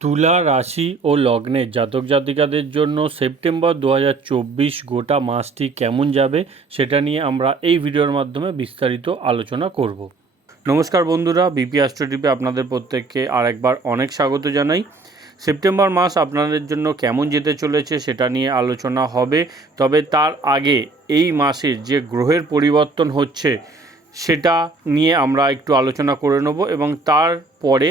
তুলা রাশি ও লগ্নের জাতক জাতিকাদের জন্য সেপ্টেম্বর দু হাজার চব্বিশ গোটা মাসটি কেমন যাবে সেটা নিয়ে আমরা এই ভিডিওর মাধ্যমে বিস্তারিত আলোচনা করব। নমস্কার বন্ধুরা, বিপি অ্যাস্ট্রোটিপে আপনাদের প্রত্যেককে আরেকবার অনেক স্বাগত জানাই। সেপ্টেম্বর মাস আপনাদের জন্য কেমন যেতে চলেছে সেটা নিয়ে আলোচনা হবে, তবে তার আগে এই মাসে যে গ্রহের পরিবর্তন হচ্ছে সেটা নিয়ে আমরা একটু আলোচনা করে নেব এবং তারপরে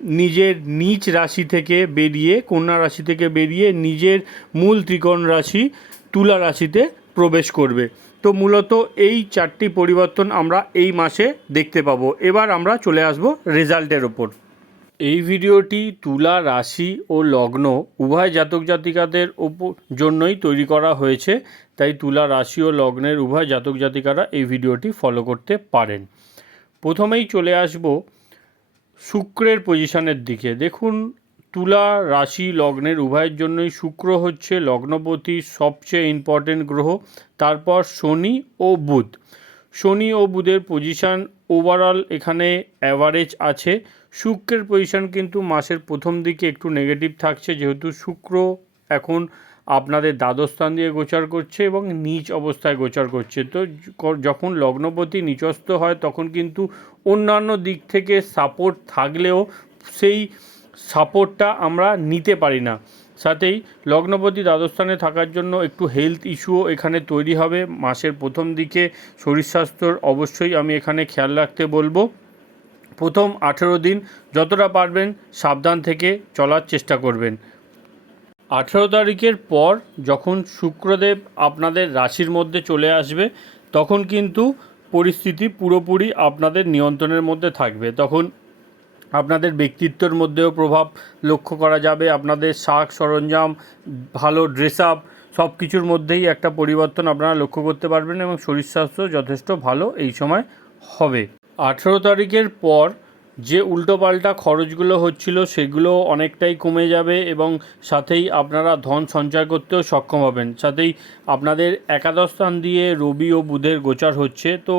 নিজের নিজ রাশি থেকে বেরিয়ে, কন্যা রাশি থেকে বেরিয়ে নিজের মূল ত্রিকোণ রাশি তুলা রাশিতে প্রবেশ করবে। তো মূলত এই চারটি পরিবর্তন আমরা এই মাসে দেখতে পাবো। এবার আমরা চলে আসব রেজাল্টের ওপর। এই ভিডিওটি তুলা রাশি ও লগ্ন উভয় জাতক জাতিকাদের ওপর জন্যই তৈরি করা হয়েছে। তাই তুলা রাশি ও লগ্নের উভয় জাতক জাতিকারা এই ভিডিওটি ফলো করতে পারেন। প্রথমেই চলে আসব শুক্রের পজিশনের দিকে। দেখুন, তুলা রাশি লগ্নের উভয়ের জন্যই শুক্র হচ্ছে লগ্নপতির সবচেয়ে ইম্পর্টেন্ট গ্রহ, তারপর শনি ও বুধ। শনি ও বুধের পজিশন ওভারঅল এখানে অ্যাভারেজ আছে। শুক্রের পজিশন কিন্তু মাসের প্রথম দিকে একটু নেগেটিভ থাকছে, যেহেতু শুক্র এখন আপনাদের দ্বাদশ স্থান দিয়ে গোচার করছে এবং নিচ অবস্থায় গোচার করছে। তো যখন লগ্নপতি নিচস্থ হয়, তখন কিন্তু অন্যান্য দিক থেকে সাপোর্ট থাকলেও সেই সাপোর্টটা আমরা নিতে পারি না। সাথেই লগ্নপতি দ্বাদস্থানে থাকার জন্য একটু হেলথ ইস্যুও এখানে তৈরি হবে। মাসের প্রথম দিকে শরীর স্বাস্থ্যর অবশ্যই আমি এখানে খেয়াল রাখতে বলব। প্রথম আঠেরো দিন যতটা পারবেন সাবধান থেকে চলার চেষ্টা করবেন। আঠেরো তারিখের পর যখন শুক্রদেব আপনাদের রাশির মধ্যে চলে আসবে, তখন কিন্তু পরিস্থিতি পুরোপুরি আপনাদের নিয়ন্ত্রণের মধ্যে থাকবে। তখন আপনাদের ব্যক্তিত্বের মধ্যেও প্রভাব লক্ষ্য করা যাবে। আপনাদের শাক সরঞ্জাম, ভালো ড্রেস আপ সব কিছুর মধ্যেই একটা পরিবর্তন আপনারা লক্ষ্য করতে পারবেন এবং শরীর স্বাস্থ্য যথেষ্ট ভালো এই সময় হবে। আঠেরো তারিখের পর যে উল্টোপাল্টা খরচগুলো হচ্ছিল সেগুলো অনেকটাই কমে যাবে এবং সাথেই আপনারা ধন সঞ্চয় করতেও সক্ষম হবেন। সাথেই আপনাদের একাদশ স্থান দিয়ে রবি ও বুধের গোচার হচ্ছে। তো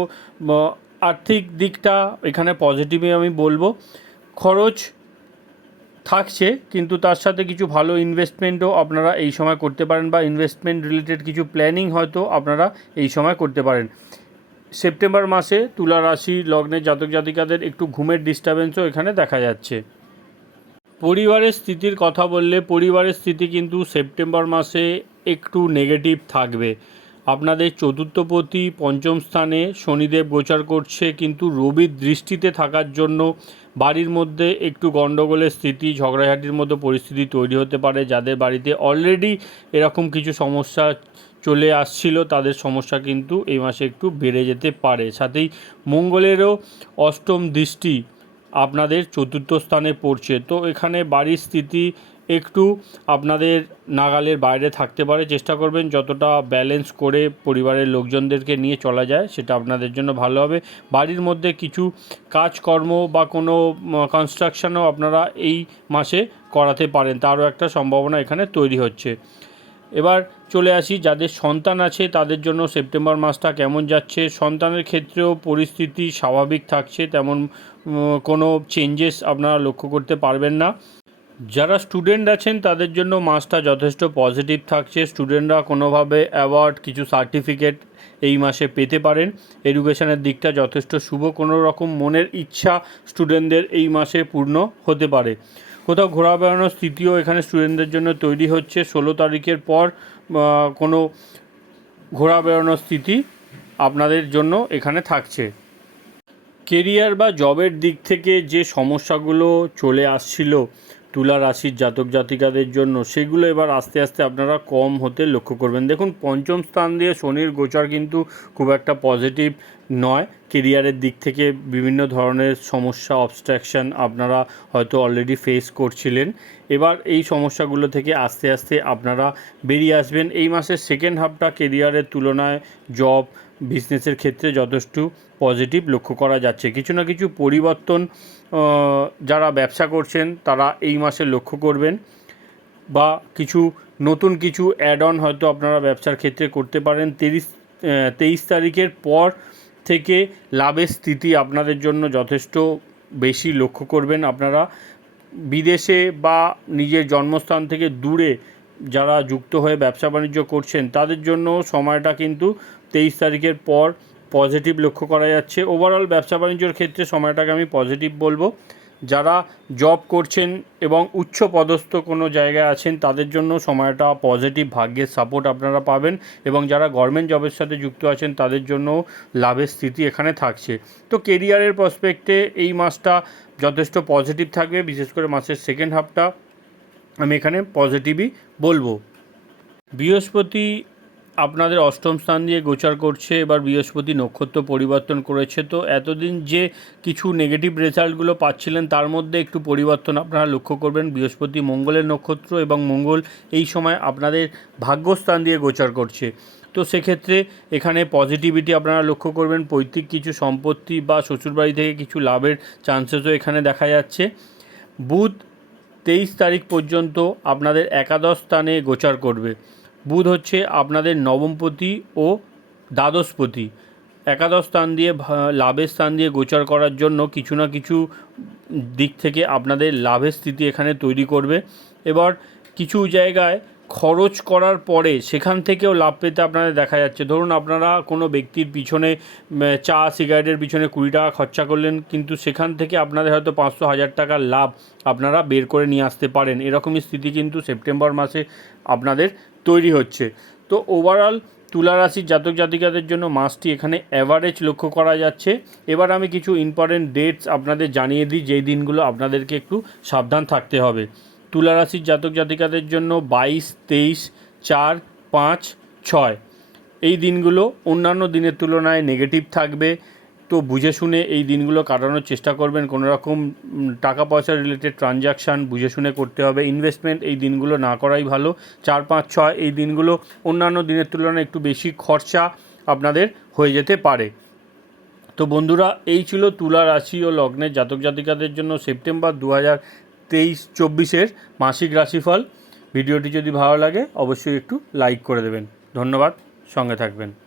আর্থিক দিকটা এখানে পজিটিভই আমি বলব। খরচ থাকছে, কিন্তু তার সাথে কিছু ভালো ইনভেস্টমেন্টও আপনারা এই সময় করতে পারেন বা ইনভেস্টমেন্ট রিলেটেড কিছু প্ল্যানিং হয়তো আপনারা এই সময় করতে পারেন। সেপ্টেম্বর মাসে তুলা রাশি লগ্নের জাতক জাতিকাদের একটু ঘুমের ডিস্টারবেন্সও এখানে দেখা যাচ্ছে। পরিবারের স্থিতির কথা বললে পরিবারের স্থিতি কিন্তু সেপ্টেম্বর মাসে একটু নেগেটিভ থাকবে। আপনাদের চতুর্থপতি পঞ্চম স্থানে শনিদেব গোচার করছে, কিন্তু রবির দৃষ্টিতে থাকার জন্য বাড়ির মধ্যে একটু গণ্ডগোলের স্থিতি, ঝগড়াঝাটির মতো পরিস্থিতি তৈরি হতে পারে, যাদের বাড়িতে অলরেডি এরকম কিছু সমস্যা চলে আসছিল, তাদের সমস্যা কিন্তু এই মাসে একটু বেড়ে যেতে পারে। সাথেই মঙ্গলেরও অষ্টম দৃষ্টি আপনাদের চতুর্থ স্থানে পড়ছে। তো এখানে বাড়ির স্থিতি একটু আপনাদের নাগালের বাইরে থাকতে পারে। চেষ্টা করবেন যতটা ব্যালেন্স করে পরিবারের লোকজনদেরকে নিয়ে চলা যায়, সেটা আপনাদের জন্য ভালো হবে। বাড়ির মধ্যে কিছু কাজকর্ম বা কোনো কনস্ট্রাকশনও আপনারা এই মাসে করাতে পারেন। তারও একটা সম্ভাবনা এখানে তৈরি হচ্ছে। এবার চলে আসি, যাদের সন্তান আছে তাদের জন্য সেপ্টেম্বর মাসটা কেমন যাচ্ছে? সন্তানের ক্ষেত্রেও পরিস্থিতি স্বাভাবিক থাকছে, তেমন কোনো চেঞ্জেস আপনারা লক্ষ্য করতে পারবেন না। যারা স্টুডেন্ট আছেন তাদের জন্য মাসটা যথেষ্ট পজিটিভ থাকছে। স্টুডেন্টরা কোনোভাবে অ্যাওয়ার্ড কিছু সার্টিফিকেট এই মাসে পেতে পারেন। এডুকেশনের দিকটা যথেষ্ট শুভ। কোনো রকম মনের ইচ্ছা স্টুডেন্টদের এই মাসে পূর্ণ হতে পারে। কোথাও ঘোরা বেড়ানোর স্থিতিও এখানে স্টুডেন্টদের জন্য তৈরি হচ্ছে। ষোলো তারিখের পর কোনো ঘোরা বেড়ানোর স্থিতি আপনাদের জন্য এখানে থাকছে। কেরিয়ার বা জবের দিক থেকে যে সমস্যাগুলো চলে আসছিল তুলা রাশির জাতক জাতিকাদের জন্য, সেগুলো এবার আস্তে আস্তে আপনারা কম হতে লক্ষ্য করবেন। দেখুন, পঞ্চম স্থান দিয়ে শনির গোচর কিন্তু খুব একটা পজিটিভ নয় কেরিয়ারের দিক থেকে বিভিন্ন ধরনের সমস্যা অবস্ট্রাকশন আপনারা হয়তো অলরেডি ফেস করছিলেন। এবার এই সমস্যাগুলো থেকে আস্তে আস্তে আপনারা বেরিয়ে আসবেন। এই মাসের সেকেন্ড হাফটা কেরিয়ারের তুলনায় জব বিজনেসের ক্ষেত্রে যথেষ্ট পজিটিভ লক্ষ্য করা যাচ্ছে। কিছু না কিছু পরিবর্তন যারা ব্যবসা করছেন, তারা এই মাসে লক্ষ্য করবেন বা কিছু নতুন কিছু অ্যাড অন হয়তো আপনারা ব্যবসার ক্ষেত্রে করতে পারেন। তিরিশ তেইশ তারিখের পর থেকে লাভের স্থিতি আপনাদের জন্য যথেষ্ট বেশি লক্ষ্য করবেন। আপনারা বিদেশে বা নিজের জন্মস্থান থেকে দূরে যারা যুক্ত হয়ে ব্যবসা বাণিজ্য করছেন, তাদের জন্য সময়টা কিন্তু তেইশ তারিখের পর পজিটিভ লক্ষ্য করা যাচ্ছে। ওভারঅল ব্যবসা বাণিজ্যর ক্ষেত্রে সময়টাকে আমি পজিটিভ বলব। যারা জব করছেন এবং উচ্চ পদস্থ কোনো জায়গায় আছেন, তাদের জন্য সময়টা পজিটিভ ভাগ্যের সাপোর্ট আপনারা পাবেন এবং যারা গভর্নমেন্ট জবের সাথে যুক্ত আছেন, তাদের জন্য লাভের স্থিতি এখানে থাকছে। তো কেরিয়ারের প্রসপেক্টে এই মাসটা যথেষ্ট পজিটিভ থাকবে, বিশেষ করে মাসের সেকেন্ড হাফটা আমি এখানে পজিটিভই বলব। বৃহস্পতি আপনাদের অষ্টম স্থান দিয়ে গোচার করছে, এবার বৃহস্পতি নক্ষত্র পরিবর্তন করেছে। তো এতদিন যে কিছু নেগেটিভ রেজাল্টগুলো পাচ্ছিলেন, তার মধ্যে একটু পরিবর্তন আপনারা লক্ষ্য করবেন। বৃহস্পতি মঙ্গলের নক্ষত্র এবং মঙ্গল এই সময় আপনাদের ভাগ্যস্থান দিয়ে গোচার করছে। তো সেক্ষেত্রে এখানে পজিটিভিটি আপনারা লক্ষ্য করবেন, পৈতৃক কিছু সম্পত্তি বা শ্বশুরবাড়ি থেকে কিছু লাভের চান্সেসও এখানে দেখা যাচ্ছে। বুধ তেইশ তারিখ পর্যন্ত আপনাদের একাদশ স্থানে গোচার করবে। বুধ হচ্ছে আপনাদের নবমপতি ও দ্বাদশপতি একাদশ স্থান দিয়ে লাভের স্থান দিয়ে গোচার করার জন্য কিছু না কিছু দিক থেকে আপনাদের লাভের স্থিতি এখানে তৈরি করবে। এবার কিছু জায়গায় খরচ করার পরে সেখান থেকেও লাভ পেতে আপনাদের দেখা যাচ্ছে। ধরুন আপনারা কোনো ব্যক্তির পিছনে চা, সিগারেটের পিছনে কুড়ি টাকা খরচা করলেন, কিন্তু সেখান থেকে আপনাদের হয়তো পাঁচশো, হাজার টাকার লাভ আপনারা বের করে নিয়ে আসতে পারেন। এরকমই স্থিতি কিন্তু সেপ্টেম্বর মাসে আপনাদের তৈরি হচ্ছে। তো ওভারঅল তুলা রাশির জাতক জাতিকাদের জন্য মাসটি এখানে অ্যাভারেজ লক্ষ্য করা যাচ্ছে। এবার আমি কিছু ইম্পর্টেন্ট ডেটস আপনাদের জানিয়ে দিই, যেই দিনগুলো আপনাদেরকে একটু সাবধান থাকতে হবে। তুলা রাশির জাতক জাতিকাদের জন্য বাইশ, তেইশ, চার, পাঁচ, ছয়। এই দিনগুলো অন্যান্য দিনের তুলনায় নেগেটিভ থাকবে। তো বুঝে শুনে এই দিনগুলো কাটানোর চেষ্টা করবেন। কোনো রকম টাকা পয়সা রিলেটেড ট্রানজাকশান বুঝে শুনে করতে হবে। ইনভেস্টমেন্ট এই দিনগুলো না করাই ভালো। চার, পাঁচ, ছয় এই দিনগুলো অন্যান্য দিনের তুলনায় একটু বেশি খরচা আপনাদের হয়ে যেতে পারে। তো বন্ধুরা, এই ছিল তুলা রাশি ও লগ্নের জাতক জাতিকাদের জন্য সেপ্টেম্বর দু হাজার তেইশ চব্বিশের মাসিক রাশিফল। ভিডিওটি যদি ভালো লাগে, অবশ্যই একটু লাইক করে দেবেন। ধন্যবাদ। সঙ্গে থাকবেন।